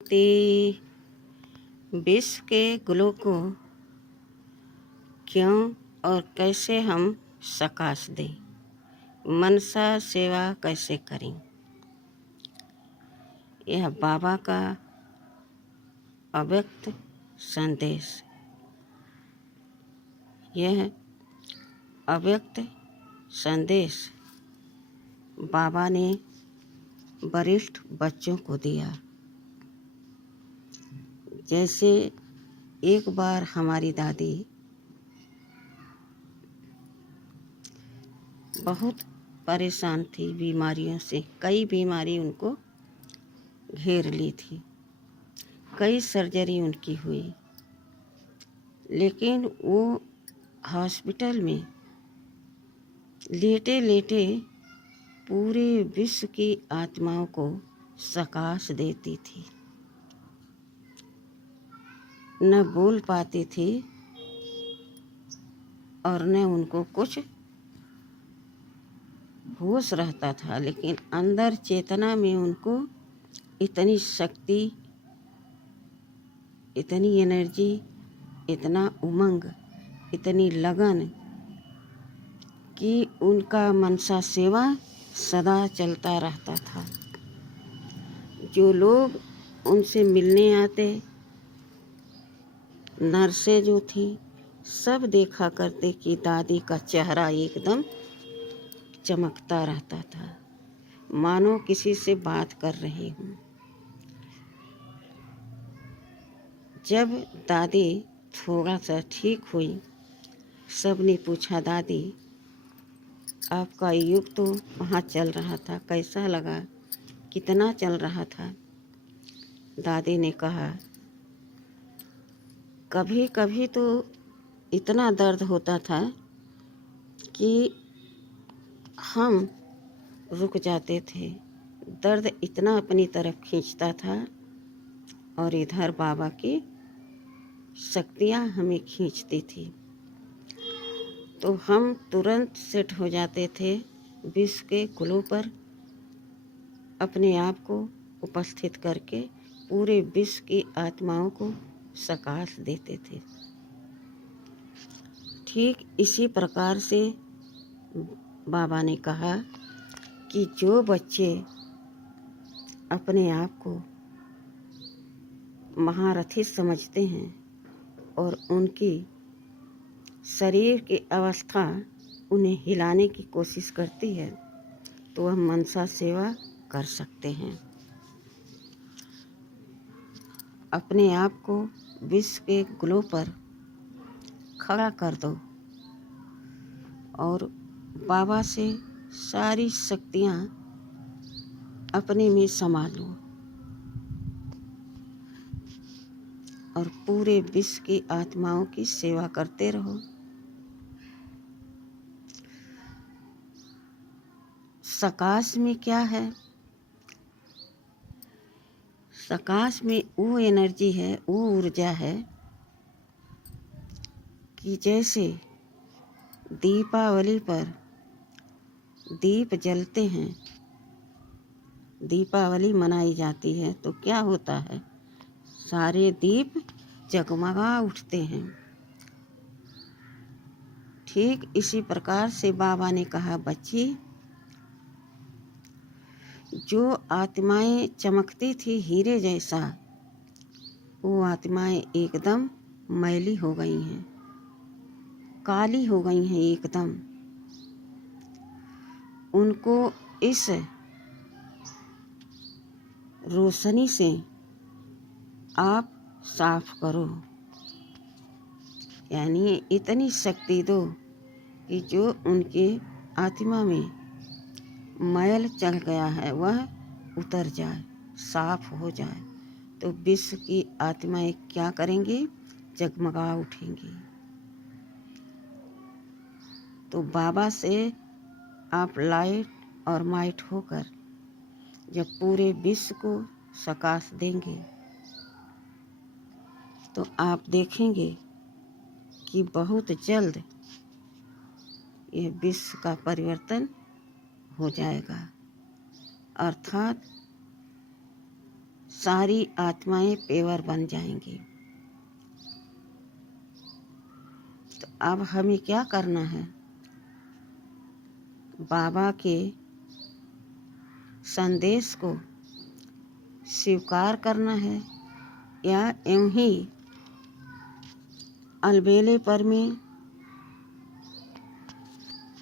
ते विश्व के ग्लो को क्यों और कैसे हम सकाश दें, मनसा सेवा कैसे करें। यह बाबा का अव्यक्त संदेश। यह अव्यक्त संदेश बाबा ने वरिष्ठ बच्चों को दिया। जैसे एक बार हमारी दादी बहुत परेशान थी बीमारियों से, कई बीमारी उनको घेर ली थी, कई सर्जरी उनकी हुई, लेकिन वो हॉस्पिटल में लेटे लेटे पूरे विश्व की आत्माओं को सकाश देती थी। न बोल पाती थी और न उनको कुछ होश रहता था, लेकिन अंदर चेतना में उनको इतनी शक्ति, इतनी एनर्जी, इतना उमंग, इतनी लगन कि उनका मनसा सेवा सदा चलता रहता था। जो लोग उनसे मिलने आते, नर्सें जो थी, सब देखा करते कि दादी का चेहरा एकदम चमकता रहता था, मानो किसी से बात कर रही हूँ। जब दादी थोड़ा सा ठीक हुई, सब ने पूछा, दादी आपका युग तो वहाँ चल रहा था, कैसा लगा, कितना चल रहा था। दादी ने कहा, कभी कभी तो इतना दर्द होता था कि हम रुक जाते थे, दर्द इतना अपनी तरफ खींचता था और इधर बाबा की शक्तियाँ हमें खींचती थी, तो हम तुरंत सेट हो जाते थे, विश्व के कुलों पर अपने आप को उपस्थित करके पूरे विश्व की आत्माओं को सकाश देते थे। ठीक इसी प्रकार से बाबा ने कहा कि जो बच्चे अपने आप को महारथी समझते हैं और उनकी शरीर की अवस्था उन्हें हिलाने की कोशिश करती है, तो वह मनसा सेवा कर सकते हैं। अपने आप को विश्व के ग्लो पर खड़ा कर दो और बाबा से सारी शक्तियाँ अपने में समा लो और पूरे विश्व की आत्माओं की सेवा करते रहो। सकाश में क्या है? सकाश में वो एनर्जी है, वो ऊर्जा है कि जैसे दीपावली पर दीप जलते हैं, दीपावली मनाई जाती है, तो क्या होता है, सारे दीप जगमगा उठते हैं। ठीक इसी प्रकार से बाबा ने कहा, बच्ची, जो आत्माएं चमकती थी हीरे जैसा, वो आत्माएं एकदम मैली हो गई हैं, काली हो गई हैं एकदम। उनको इस रोशनी से आप साफ करो, यानी इतनी शक्ति दो कि जो उनके आत्मा में मैल चढ़ गया है वह उतर जाए, साफ हो जाए, तो विश्व की आत्माएं क्या करेंगी, जगमगा उठेंगी। तो बाबा से आप लाइट और माइट होकर जब पूरे विश्व को सकाश देंगे, तो आप देखेंगे कि बहुत जल्द यह विश्व का परिवर्तन हो जाएगा, अर्थात सारी आत्माएं पेवर बन जाएंगी। तो अब हमें क्या करना है? बाबा के संदेश को स्वीकार करना है या यूं ही अलबेले पर में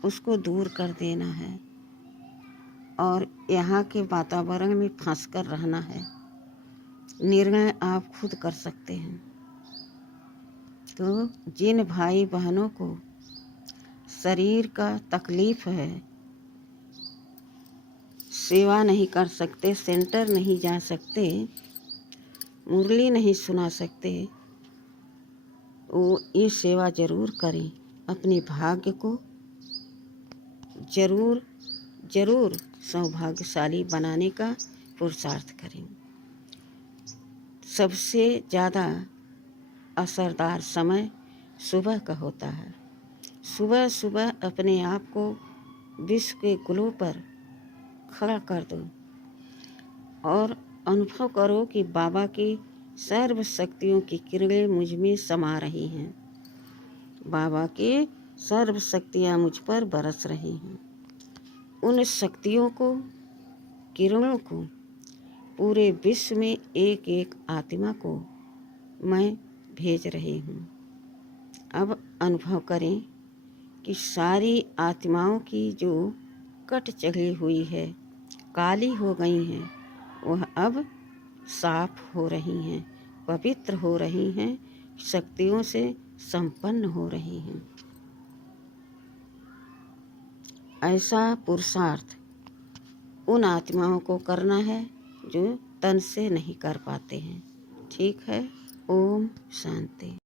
उसको दूर कर देना है और यहाँ के वातावरण में फंस कर रहना है। निर्णय आप खुद कर सकते हैं। तो जिन भाई बहनों को शरीर का तकलीफ है, सेवा नहीं कर सकते, सेंटर नहीं जा सकते, मुरली नहीं सुना सकते, वो ये सेवा जरूर करें। अपने भाग्य को जरूर जरूर सौभाग्यशाली बनाने का पुरुषार्थ करें। सबसे ज़्यादा असरदार समय सुबह का होता है। सुबह सुबह अपने आप को विश्व के गुलों पर खड़ा कर दो और अनुभव करो कि बाबा की सर्व शक्तियों की किरणें मुझ में समा रही हैं। बाबा की सर्व शक्तियाँ मुझ पर बरस रही हैं। उन शक्तियों को, किरणों को पूरे विश्व में एक एक आत्मा को मैं भेज रही हूँ। अब अनुभव करें कि सारी आत्माओं की जो कट चढ़ी हुई है, काली हो गई हैं, वह अब साफ हो रही हैं, पवित्र हो रही हैं, शक्तियों से संपन्न हो रही हैं। ऐसा पुरुषार्थ उन आत्माओं को करना है जो तन से नहीं कर पाते हैं। ठीक है। ओम शांति।